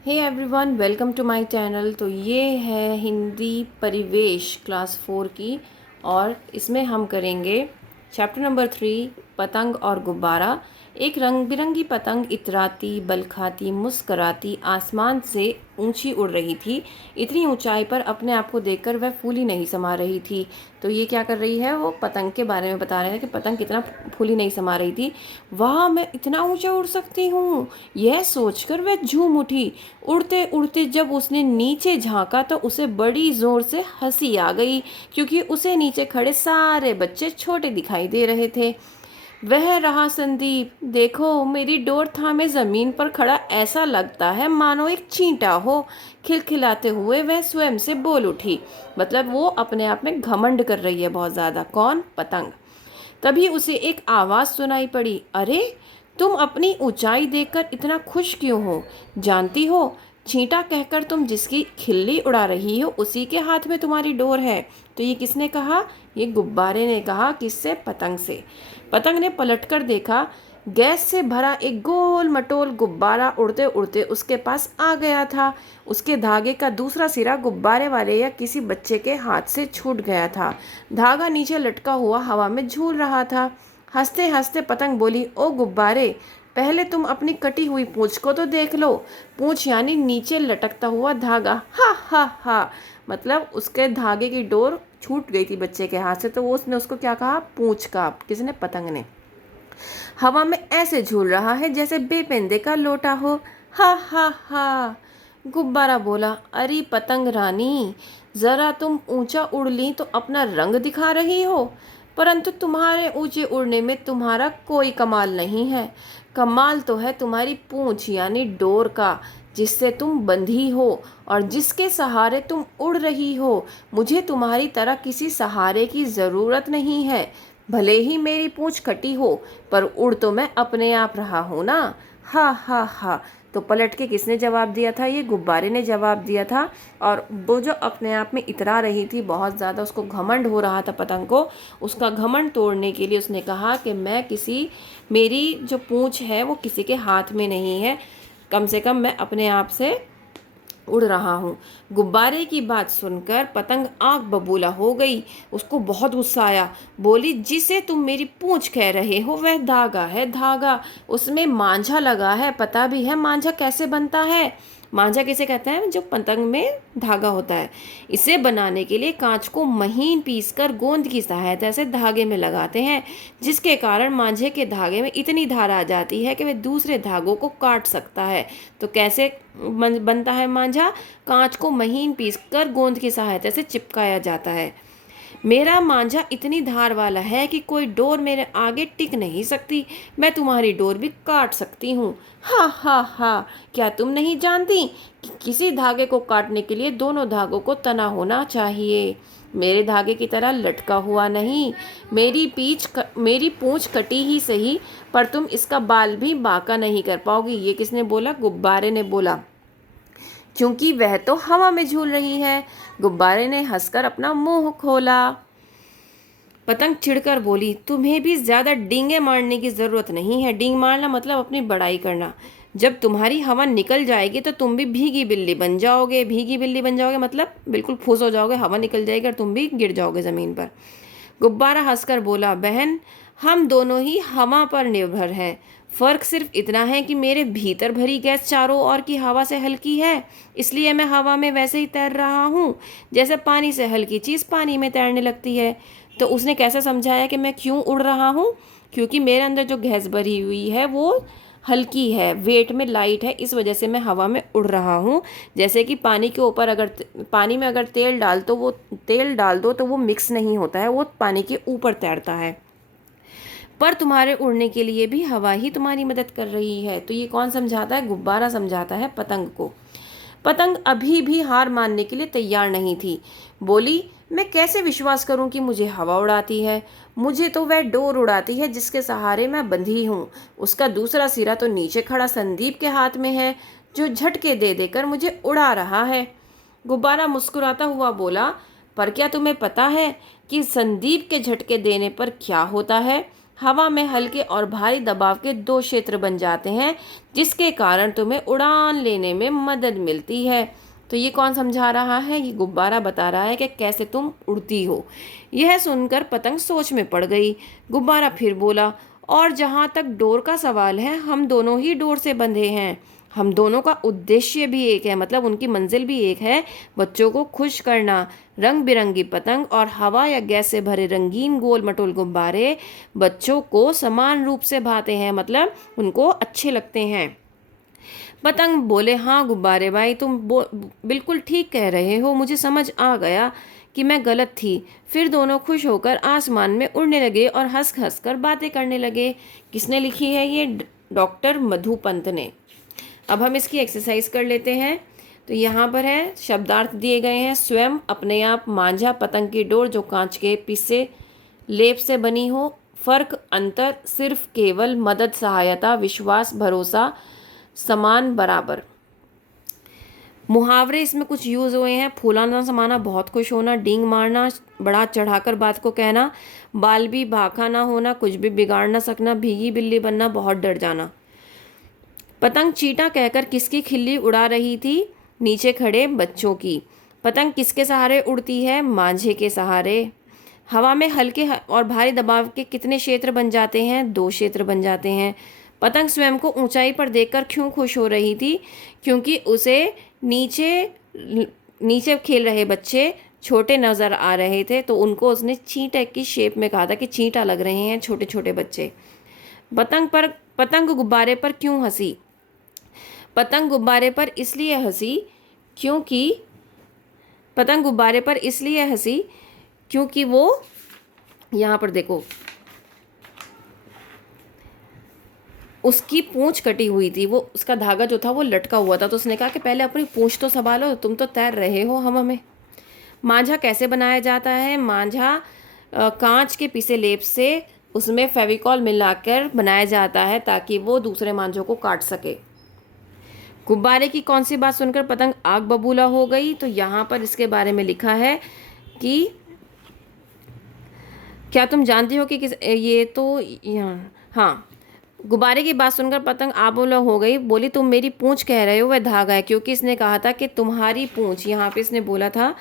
Hey everyone, welcome to my channel. तो ये है हिंदी परिवेश क्लास 4 की, और इसमें हम करेंगे चैप्टर नंबर 3, पतंग और गुब्बारा। एक रंग बिरंगी पतंग इतराती बलखाती मुस्कराती आसमान से ऊंची उड़ रही थी। इतनी ऊंचाई पर अपने आप को देखकर वह फूली नहीं समा रही थी। तो ये क्या कर रही है, वो पतंग के बारे में बता रहे हैं कि पतंग कितना फूली नहीं समा रही थी। वाह, मैं इतना ऊंचा उड़ सकती हूँ, यह सोचकर वह झूम उठी। उड़ते उड़ते जब उसने नीचे झांका तो उसे बड़ी जोर से हंसी आ गई, क्योंकि उसे नीचे खड़े सारे बच्चे छोटे दिखाई दे रहे थे। वह रहा संदीप, देखो मेरी डोर थामे जमीन पर खड़ा ऐसा लगता है मानो एक चींटा हो। खिलखिलाते हुए वह स्वयं से बोल उठी। मतलब वो अपने आप में घमंड कर रही है बहुत ज्यादा। कौन? पतंग। तभी उसे एक आवाज सुनाई पड़ी, अरे तुम अपनी ऊंचाई देखकर इतना खुश क्यों हो? जानती हो, चींटा कहकर तुम जिसकी खिल्ली उड़ा रही हो उसी के हाथ में तुम्हारी डोर है। तो ये किसने कहा? ये गुब्बारे ने कहा। किससे? पतंग से। पतंग ने पलटकर देखा, गैस से भरा एक गोल मटोल गुब्बारा उड़ते उड़ते उसके पास आ गया था। उसके धागे का दूसरा सिरा गुब्बारे वाले या किसी बच्चे के हाथ से छूट गया था। धागा नीचे लटका हुआ हवा में झूल रहा था। हंसते हंसते पतंग बोली, ओ गुब्बारे, पहले तुम अपनी कटी हुई पूंछ को तो देख लो। पूंछ यानी नीचे लटकता हुआ धागा। हा हा हा। मतलब उसके धागे की डोर छूट गई थी बच्चे के हाथ से, तो वो उसने उसको क्या कहा? पूंछ का। किसने? पतंग ने। हवा में ऐसे झूल रहा है जैसे बेपेंदे का लोटा हो। हा हा हा। गुब्बारा बोला, अरे पतंग रानी, जरा तुम ऊंचा उड़ ली तो अपना रंग दिखा रही हो, परंतु तुम्हारे ऊंचे उड़ने में तुम्हारा कोई कमाल नहीं है। कमाल तो है तुम्हारी पूंछ यानी डोर का, जिससे तुम बंधी हो और जिसके सहारे तुम उड़ रही हो। मुझे तुम्हारी तरह किसी सहारे की ज़रूरत नहीं है। भले ही मेरी पूंछ कटी हो, पर उड़ तो मैं अपने आप रहा हूं ना। हा हा हा। तो पलट के किसने जवाब दिया था? ये गुब्बारे ने जवाब दिया था। और वो जो अपने आप में इतरा रही थी बहुत ज़्यादा, उसको घमंड हो रहा था पतंग को, उसका घमंड तोड़ने के लिए उसने कहा कि मेरी जो पूंछ है वो किसी के हाथ में नहीं है, कम से कम मैं अपने आप से उड़ रहा हूँ। गुब्बारे की बात सुनकर पतंग आग बबूला हो गई। उसको बहुत गुस्सा आया। बोली, जिसे तुम मेरी पूंछ कह रहे हो वह धागा है, धागा। उसमें मांझा लगा है। पता भी है मांझा कैसे बनता है? मांझा किसे कहते हैं? जो पतंग में धागा होता है। इसे बनाने के लिए कांच को महीन पीसकर गोंद की सहायता से धागे में लगाते हैं, जिसके कारण मांझे के धागे में इतनी धार आ जाती है कि वह दूसरे धागों को काट सकता है। तो कैसे बनता है मांझा? कांच को महीन पीसकर गोंद की सहायता से चिपकाया जाता है। मेरा मांझा इतनी धार वाला है कि कोई डोर मेरे आगे टिक नहीं सकती। मैं तुम्हारी डोर भी काट सकती हूँ। हा हा हा। क्या तुम नहीं जानती कि किसी धागे को काटने के लिए दोनों धागों को तना होना चाहिए? मेरे धागे की तरह लटका हुआ नहीं। मेरी पूंछ कटी ही सही, पर तुम इसका बाल भी बांका नहीं कर पाओगी। ये किसने बोला? गुब्बारे ने बोला, क्योंकि वह तो हवा में झूल रही है। गुब्बारे ने हंसकर अपना मुंह खोला। पतंग चिढ़कर बोली, तुम्हें भी ज्यादा डींगे मारने की जरूरत नहीं है। डींग मारना मतलब अपनी बड़ाई करना। जब तुम्हारी हवा निकल जाएगी तो तुम भी भीगी बिल्ली बन जाओगे। भीगी बिल्ली बन जाओगे मतलब बिल्कुल फूस हो जाओगे, हवा निकल जाएगी और तुम भी गिर जाओगे जमीन पर। गुब्बारा हंसकर बोला, बहन, हम दोनों ही हवा पर निर्भर हैं। फर्क सिर्फ इतना है कि मेरे भीतर भरी गैस चारों ओर की हवा से हल्की है, इसलिए मैं हवा में वैसे ही तैर रहा हूँ जैसे पानी से हल्की चीज़ पानी में तैरने लगती है। तो उसने कैसे समझाया कि मैं क्यों उड़ रहा हूँ? क्योंकि मेरे अंदर जो गैस भरी हुई है वो हल्की है, वेट में लाइट है, इस वजह से मैं हवा में उड़ रहा हूँ। जैसे कि पानी में अगर तेल डाल दो तो वो मिक्स नहीं होता है, वो पानी के ऊपर तैरता है। पर तुम्हारे उड़ने के लिए भी हवा ही तुम्हारी मदद कर रही है। तो ये कौन समझाता है? गुब्बारा समझाता है पतंग को। पतंग अभी भी हार मानने के लिए तैयार नहीं थी। बोली, मैं कैसे विश्वास करूं कि मुझे हवा उड़ाती है? मुझे तो वह डोर उड़ाती है जिसके सहारे मैं बंधी हूँ। उसका दूसरा सिरा तो नीचे खड़ा संदीप के हाथ में है, जो झटके दे देकर मुझे उड़ा रहा है। गुब्बारा मुस्कुराता हुआ बोला, पर क्या तुम्हें पता है कि संदीप के झटके देने पर क्या होता है? हवा में हल्के और भारी दबाव के दो क्षेत्र बन जाते हैं, जिसके कारण तुम्हें उड़ान लेने में मदद मिलती है। तो ये कौन समझा रहा है? ये गुब्बारा बता रहा है कि कैसे तुम उड़ती हो। यह सुनकर पतंग सोच में पड़ गई। गुब्बारा फिर बोला, और जहाँ तक डोर का सवाल है, हम दोनों ही डोर से बंधे हैं। हम दोनों का उद्देश्य भी एक है, मतलब उनकी मंजिल भी एक है, बच्चों को खुश करना। रंग बिरंगी पतंग और हवा या गैस से भरे रंगीन गोल मटोल गुब्बारे बच्चों को समान रूप से भाते हैं, मतलब उनको अच्छे लगते हैं। पतंग बोले, हाँ गुब्बारे भाई, तुम बिल्कुल ठीक कह रहे हो। मुझे समझ आ गया कि मैं गलत थी। फिर दोनों खुश होकर आसमान में उड़ने लगे और हंस हंस कर बातें करने लगे। किसने लिखी है ये? डॉक्टर मधु पंत ने। अब हम इसकी एक्सरसाइज कर लेते हैं। तो यहाँ पर है, शब्दार्थ दिए गए हैं। स्वयं, अपने आप, मांझा, पतंग की डोर जो कांच के पीसे लेप से बनी हो। फर्क, अंतर, सिर्फ, केवल, मदद, सहायता, विश्वास, भरोसा, समान, बराबर। मुहावरे इसमें कुछ यूज़ हुए हैं। फूलाना समाना, बहुत खुश होना। डींग मारना, बढ़ा चढ़ाकर बात को कहना। बाल भी भाखा ना होना, कुछ भी बिगाड़ ना सकना। भीगी बिल्ली बनना, बहुत डर जाना। पतंग चींटा कहकर किसकी खिल्ली उड़ा रही थी? नीचे खड़े बच्चों की। पतंग किसके सहारे उड़ती है? मांझे के सहारे। हवा में हल्के और भारी दबाव के कितने क्षेत्र बन जाते हैं? दो क्षेत्र बन जाते हैं। पतंग स्वयं को ऊंचाई पर देखकर क्यों खुश हो रही थी? क्योंकि उसे नीचे खेल रहे बच्चे छोटे नज़र आ रहे थे, तो उनको उसने चींटे की शेप में कहा था कि चींटा लग रहे हैं छोटे छोटे बच्चे। पतंग गुब्बारे पर क्यों हंसी? पतंग गुब्बारे पर इसलिए हंसी क्योंकि वो, यहाँ पर देखो, उसकी पूंछ कटी हुई थी, वो उसका धागा जो था वो लटका हुआ था। तो उसने कहा कि पहले अपनी पूंछ तो संभालो, तुम तो तैर रहे हो हम हमें। मांझा कैसे बनाया जाता है? मांझा कांच के पीसे लेप से उसमें फेविकॉल मिलाकर बनाया जाता है ताकि वो दूसरे मांझों को काट सके। गुब्बारे की कौन सी बात सुनकर पतंग आग बबूला हो गई? तो यहाँ पर इसके बारे में लिखा है कि क्या तुम जानती हो कि ये तो यहाँ, हाँ, गुब्बारे की बात सुनकर पतंग आग बबूला हो गई। बोली, तुम मेरी पूंछ कह रहे हो, वह धागा है। क्योंकि इसने कहा था कि तुम्हारी पूंछ, यहाँ पे इसने बोला था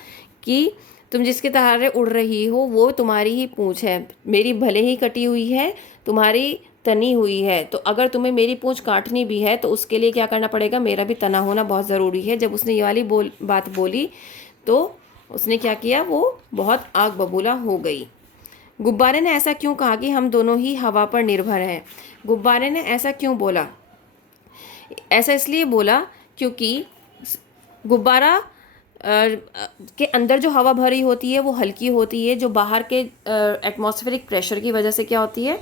कि तुम जिसके सहारे उड़ रही हो वो तुम्हारी ही पूंछ है। मेरी भले ही कटी हुई है, तुम्हारी तनी हुई है। तो अगर तुम्हें मेरी पूंछ काटनी भी है तो उसके लिए क्या करना पड़ेगा? मेरा भी तना होना बहुत ज़रूरी है। जब उसने ये वाली बात बोली तो उसने क्या किया? वो बहुत आग बबूला हो गई। गुब्बारे ने ऐसा क्यों कहा कि हम दोनों ही हवा पर निर्भर हैं? गुब्बारे ने ऐसा क्यों बोला? ऐसा इसलिए बोला क्योंकि गुब्बारा के अंदर जो हवा भरी होती है वो हल्की होती है, जो बाहर के एटमॉस्फेरिक प्रेशर की वजह से क्या होती है?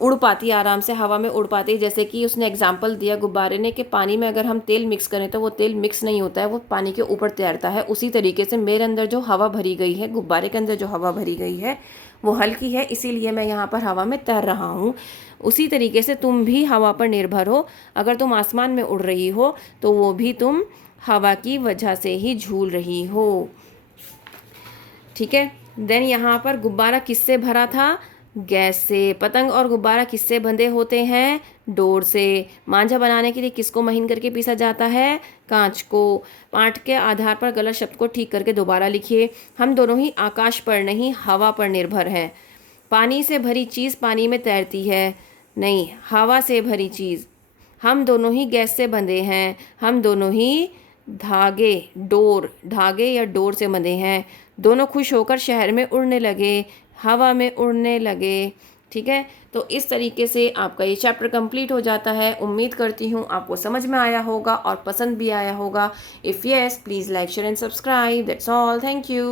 उड़ पाती है, आराम से हवा में उड़ पाती है। जैसे कि उसने एग्जाम्पल दिया गुब्बारे ने कि पानी में अगर हम तेल मिक्स करें तो वो तेल मिक्स नहीं होता है, वो पानी के ऊपर तैरता है। उसी तरीके से मेरे अंदर जो हवा भरी गई है, गुब्बारे के अंदर जो हवा भरी गई है वो हल्की है, इसीलिए मैं यहाँ पर हवा में तैर रहा हूँ। उसी तरीके से तुम भी हवा पर निर्भर हो। अगर तुम आसमान में उड़ रही हो तो वो भी तुम हवा की वजह से ही झूल रही हो। ठीक है। देन यहाँ पर गुब्बारा किससे भरा था? गैस से। पतंग और गुब्बारा किससे बंधे होते हैं? डोर से। मांझा बनाने के लिए किसको महीन करके पीसा जाता है? कांच को। पाठ के आधार पर गलत शब्द को ठीक करके दोबारा लिखिए। हम दोनों ही आकाश पर नहीं हवा पर निर्भर हैं। पानी से भरी चीज़ पानी में तैरती है नहीं, हवा से भरी चीज़। हम दोनों ही गैस से बंधे हैं। हम दोनों ही धागे या डोर से बंधे हैं। दोनों खुश होकर शहर में उड़ने लगे, हवा में उड़ने लगे। ठीक है। तो इस तरीके से आपका ये चैप्टर कंप्लीट हो जाता है। उम्मीद करती हूँ आपको समझ में आया होगा और पसंद भी आया होगा। If yes, please like, share and subscribe. That's all. Thank you.